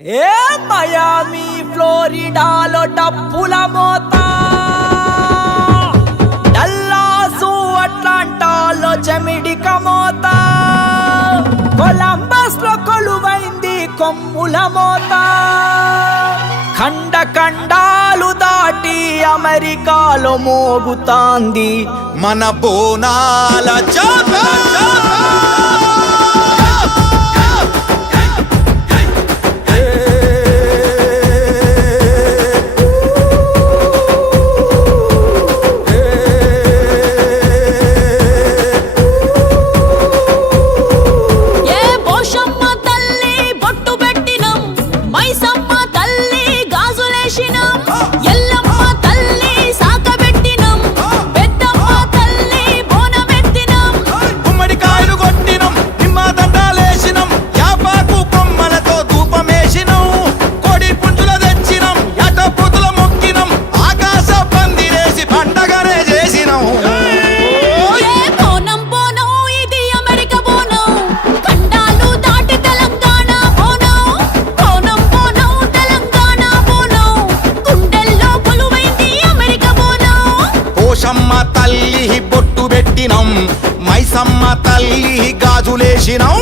ఏ మయామి ఫ్లోరిడాలో డప్పుల మోత, డల్లాసు అట్లాంటాలో జమిడిక మోత, కొలంబస్ లో కొలువైంది కొమ్ముల మోత, ఖండ ఖండాలు దాటి అమెరికాలో మోగుతాంది మన బోనాల జాతర. పోషమ్మ తల్లి బొట్టు పెట్టినం, మైసమ్మ తల్లి గాజులేసినం.